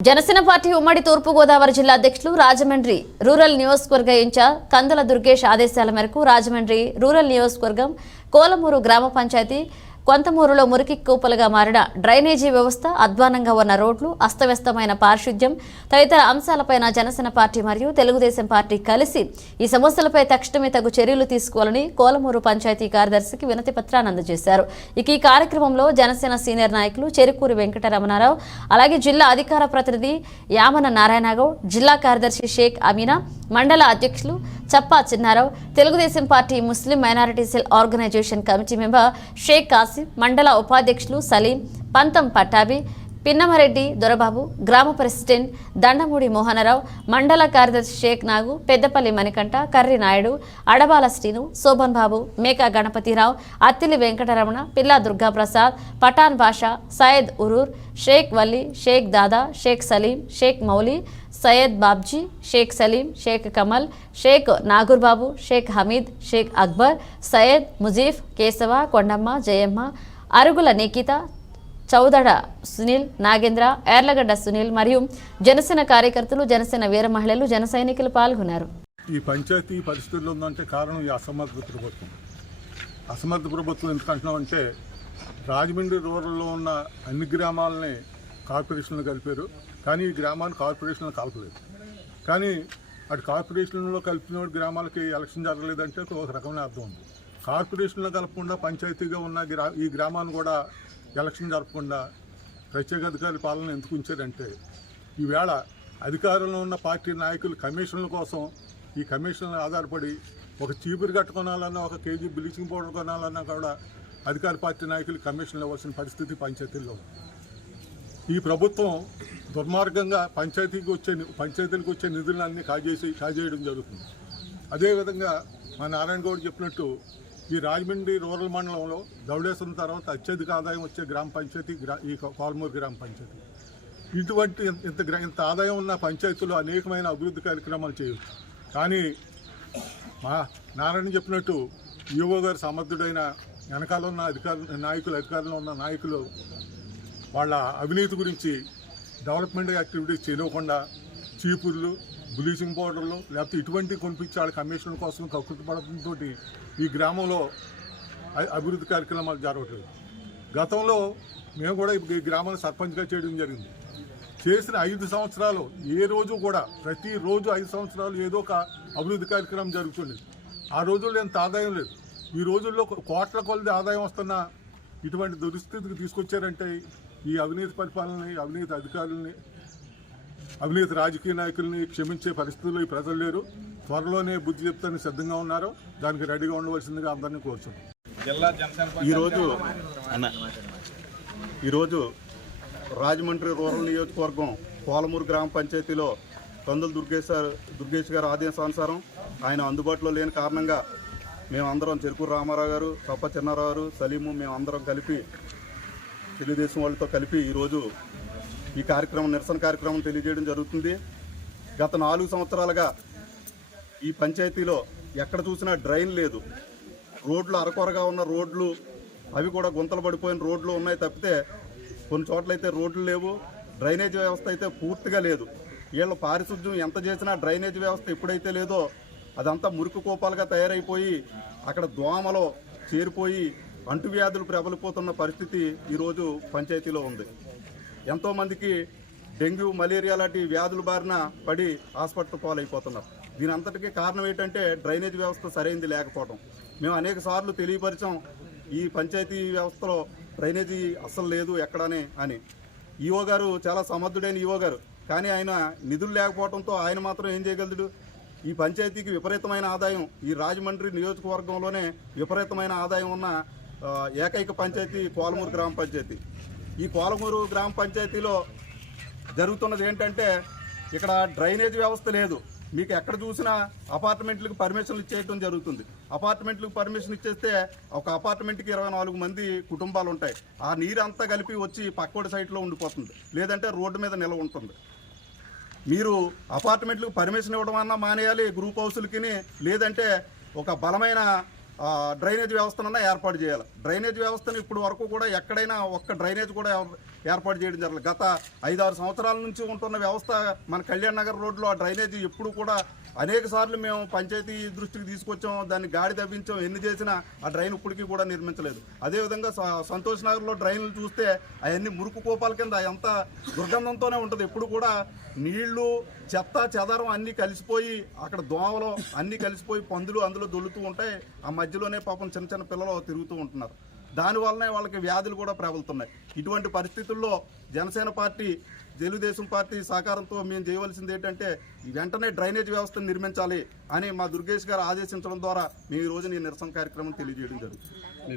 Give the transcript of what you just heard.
Janasena party ఉమ్మడి తూర్పుగోదావరి జిల్లా అధ్యక్షులు రాజమండ్రి రూరల్ నియోజకవర్గ ఇన్ఛార్జ్ కందల దుర్గేష్ ఆదేశాల మేరకు రాజమండ్రి రూరల్ నియోజకవర్గం కోలమూరు గ్రామ పంచాయతీ కొంతమూరులో మురికి కూపలుగా మారిన డ్రైనేజీ వ్యవస్థ అధ్వానంగా ఉన్న రోడ్లు అస్తవ్యస్తమైన పారిశుద్ధ్యం తదితర అంశాలపైన జనసేన పార్టీ మరియు తెలుగుదేశం పార్టీ కలిసి ఈ సమస్యలపై తక్షణమే తగు చర్యలు తీసుకోవాలని కోలమూరు పంచాయతీ కార్యదర్శికి వినతి పత్రాన్ని అందజేశారు. ఇక ఈ కార్యక్రమంలో జనసేన సీనియర్ నాయకులు చెరుకూరి వెంకటరమణారావు అలాగే జిల్లా అధికార ప్రతినిధి యామన నారాయణగౌడ్ జిల్లా కార్యదర్శి షేక్ అమీనా మండల అధ్యక్షులు Chappa Chinnarao Telugu Desam party Muslim minority cell organisation committee member Sheikh Kasim మండల ఉపాధ్యక్షులు సలీం పంతం పట్టాభి పిన్నమరెడ్డి దొరబాబు గ్రామ ప్రెసిడెంట్ దండమూడి మోహనరావు మండల కార్యదర్శి షేక్ నాగు పెద్దపల్లి మణికంఠ కర్రి నాయుడు అడబాల శ్రీను శోభన్ బాబు మేకా గణపతిరావు అత్తిలి వెంకటరమణ పిల్లా దుర్గాప్రసాద్ పఠాన్ బాషా సయ్యద్ ఉరూర్ షేక్ వల్లి షేక్ దాదా షేక్ సలీం షేక్ మౌలి సయ్యద్ బాబ్జీ షేక్ సలీం షేక్ కమల్ షేక్ నాగూర్ బాబు షేక్ హమీద్ షేక్ అక్బర్ సయ్యద్ ముజీఫ్ కేశవ కొండమ్మ జయమ్మ అరుగుల నిఖిత చౌదడ సునీల్ నాగేంద్ర ఏర్లగడ్డ సునీల్ మరియు జనసేన కార్యకర్తలు జనసేన వీర మహిళలు జన సైనికులు పాల్గొన్నారు. ఈ పంచాయతీ పరిస్థితుల్లో ఉందంటే కారణం ఈ అసమర్థ ప్రభుత్వం. అసమర్థ ప్రభుత్వం ఎందుకంటున్నామంటే రాజమండ్రి రూరల్లో ఉన్న అన్ని గ్రామాలని కార్పొరేషన్లు కలిపారు. కానీ ఈ గ్రామాన్ని కార్పొరేషన్లు కలపలేదు. కానీ అటు కార్పొరేషన్లో కలిపిన గ్రామాలకి ఎలక్షన్ జరగలేదంటే ఒక రకమైన అర్థం ఉంది. కార్పొరేషన్లో కలపకుండా పంచాయతీగా ఉన్న గ్రా ఈ గ్రామాన్ని కూడా ఎలక్షన్ జరపకుండా ప్రత్యేక అధికారి పాలన ఎందుకు ఉంచారంటే ఈవేళ అధికారంలో ఉన్న పార్టీ నాయకులు కమిషన్ల కోసం ఈ కమిషన్లు ఆధారపడి ఒక చీపురు కట్ట కొనాలన్నా ఒక కేజీ బ్లీచింగ్ పౌడర్ కొనాలన్నా కూడా అధికార పార్టీ నాయకులు కమిషన్లు ఇవ్వాల్సిన పరిస్థితి పంచాయతీల్లో ఉంది. ఈ ప్రభుత్వం దుర్మార్గంగా పంచాయతీకి వచ్చే పంచాయతీలకు వచ్చే నిధులన్నీ కాజేసి కాజేయడం జరుగుతుంది. అదేవిధంగా మా నారాయణ గౌడ్ చెప్పినట్టు ఈ రాజమండ్రి రూరల్ మండలంలో దౌడేశ్వరం తర్వాత అత్యధిక ఆదాయం వచ్చే గ్రామ పంచాయతీ గ్రా ఈ కాల్మూరు గ్రామ పంచాయతీ. ఇటువంటి ఇంత- ఇంత గ్రా- ఇంత ఆదాయం ఉన్న పంచాయతీలో అనేకమైన అభివృద్ధి కార్యక్రమాలు చేయవచ్చు కానీ మా నారాయణ చెప్పినట్టు ఈవో గారు సమర్థుడైన వెనకాల ఉన్న అధికారులు నాయకులు అధికారంలో ఉన్న నాయకులు వాళ్ళ అవినీతి గురించి డెవలప్మెంట్ యాక్టివిటీస్ చేయకుండా చీపుర్లు బ్లీచింగ్ పౌడర్లు లేకపోతే ఇటువంటి కొనిపించి వాళ్ళ కమిషన్ కోసం కకృతి పడటంతో ఈ గ్రామంలో అభివృద్ధి కార్యక్రమాలు జరగట్లేదు. గతంలో మేము కూడా ఇప్పుడు ఈ గ్రామాన్ని సర్పంచ్గా చేయడం జరిగింది. చేసిన ఐదు సంవత్సరాలు ఏ రోజు కూడా ప్రతి రోజు ఐదు సంవత్సరాలు ఏదో ఒక అభివృద్ధి కార్యక్రమం జరుగుతుండేది. ఆ రోజుల్లో ఎంత ఆదాయం లేదు. ఈ రోజుల్లో కోట్ల కొలది ఆదాయం వస్తున్న ఇటువంటి దుస్థితికి తీసుకొచ్చారంటే ఈ అవినీతి పరిపాలనని అవినీతి అధికారులని అవినీతి రాజకీయ నాయకుల్ని క్షమించే పరిస్థితుల్లో ఈ ప్రజలు లేరు. త్వరలోనే బుద్ధి చెప్తానికి సిద్ధంగా ఉన్నారు. దానికి రెడీగా ఉండవలసిందిగా అందరినీ కోరుచున్నాం. జిల్లా జనసేన పార్టీ ఈరోజు ఈరోజు రాజమండ్రి రూరల్ నియోజకవర్గం పోలమూరు గ్రామ పంచాయతీలో కందుల దుర్గేశ్ గారు దుర్గేష్ గారి ఆదేశానుసారం ఆయన అందుబాటులో లేని కారణంగా మేమందరం చెరుకూరు రామారావు గారు తప్ప చిన్నారావు గారు సలీము మేమందరం కలిపి తెలుగుదేశం వాళ్ళతో కలిపి ఈరోజు ఈ కార్యక్రమం నిరసన కార్యక్రమం తెలియజేయడం జరుగుతుంది. గత నాలుగు సంవత్సరాలుగా ఈ పంచాయతీలో ఎక్కడ చూసినా డ్రైన్ లేదు. రోడ్లు అరకొరగా ఉన్న రోడ్లు అవి కూడా గుంతలు పడిపోయిన రోడ్లు ఉన్నాయి తప్పితే కొన్ని చోట్లయితే రోడ్లు లేవు. డ్రైనేజ్ వ్యవస్థ అయితే పూర్తిగా లేదు. వీళ్ళు పారిశుద్ధ్యం ఎంత చేసినా డ్రైనేజ్ వ్యవస్థ ఎప్పుడైతే లేదో అదంతా మురికి కోపాలుగా తయారైపోయి అక్కడ దోమలో చేరిపోయి అంటువ్యాధులు ప్రబలిపోతున్న పరిస్థితి ఈరోజు పంచాయతీలో ఉంది. ఎంతోమందికి డెంగ్యూ మలేరియా లాంటి వ్యాధుల బారిన పడి హాస్పిటల్ పాలైపోతున్నారు. దీని అంతటికీ కారణం ఏంటంటే డ్రైనేజ్ వ్యవస్థ సరైనది లేకపోవడం మేము అనేక సార్లు తెలియపరిచాం ఈ పంచాయతీ వ్యవస్థలో డ్రైనేజీ అస్సలు లేదు ఎక్కడనే అని. ఈఓ గారు చాలా సమర్థుడైన ఈఓ గారు. కానీ ఆయన నిధులు లేకపోవడంతో ఆయన మాత్రం ఏం చేయగలడు? ఈ పంచాయతీకి విపరీతమైన ఆదాయం ఈ రాజమండ్రి నియోజకవర్గంలోనే విపరీతమైన ఆదాయం ఉన్న ఏకైక పంచాయతీ కోలమూరు గ్రామ పంచాయతీ. ఈ కోలమూరు గ్రామ పంచాయతీలో జరుగుతున్నది ఏంటంటే ఇక్కడ డ్రైనేజ్ వ్యవస్థ లేదు. మీకు ఎక్కడ చూసినా అపార్ట్మెంట్లకు పర్మిషన్లు ఇచ్చేయడం జరుగుతుంది. అపార్ట్మెంట్లకు పర్మిషన్ ఇచ్చేస్తే ఒక అపార్ట్మెంట్కి ఇరవై నాలుగు మంది కుటుంబాలు ఉంటాయి. ఆ నీరు అంతా కలిపి వచ్చి పక్కోడి సైట్లో ఉండిపోతుంది. లేదంటే రోడ్డు మీద నిల్వ ఉంటుంది. మీరు అపార్ట్మెంట్లకు పర్మిషన్ ఇవ్వడం అన్నా మానేయాలి గ్రూప్ హౌసులకి లేదంటే ఒక బలమైన డ్రైనేజ్ వ్యవస్థనన్నా ఏర్పాటు చేయాలి. డ్రైనేజ్ వ్యవస్థను ఇప్పుడు వరకు కూడా ఎక్కడైనా ఒక్క డ్రైనేజ్ కూడా ఏర్పాటు చేయడం జరగలేదు. గత ఐదారు సంవత్సరాల నుంచి ఉంటున్న వ్యవస్థ మన కళ్యాణ్ నగర్ రోడ్లో ఆ డ్రైనేజీ ఎప్పుడు కూడా అనేక సార్లు మేము పంచాయతీ దృష్టికి తీసుకొచ్చాం దాన్ని గాడి తవ్వించాం ఎన్ని చేసినా ఆ డ్రైన్ ఇప్పటికీ కూడా నిర్మించలేదు. అదేవిధంగా స- సంతోష్ నగర్లో డ్రైన్లు చూస్తే అవన్నీ మురుకు కోపాల కింద ఎంత దుర్గంధంతోనే ఉంటుంది. ఎప్పుడు కూడా నీళ్ళు చెత్త చెదారం అన్నీ కలిసిపోయి అక్కడ దోమలు అన్నీ కలిసిపోయి పందులు అందులో దొల్లుతూ ఉంటాయి. ఆ మధ్యలోనే పాపం చిన్న చిన్న పిల్లలు తిరుగుతూ ఉంటున్నారు. దానివల్లనే వాళ్ళకి వ్యాధులు కూడా ప్రబలుతున్నాయి. ఇటువంటి పరిస్థితుల్లో జనసేన పార్టీ తెలుగుదేశం పార్టీ సహకారంతో మేము చేయవలసింది ఏంటంటే వెంటనే డ్రైనేజ్ వ్యవస్థను నిర్మించాలి అని మా దుర్గేష్ గారు ఆదేశించడం ద్వారా మేము ఈ రోజు ఈ నిరసన కార్యక్రమం తెలియజేయడం జరుగుతుంది.